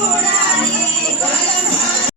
llora.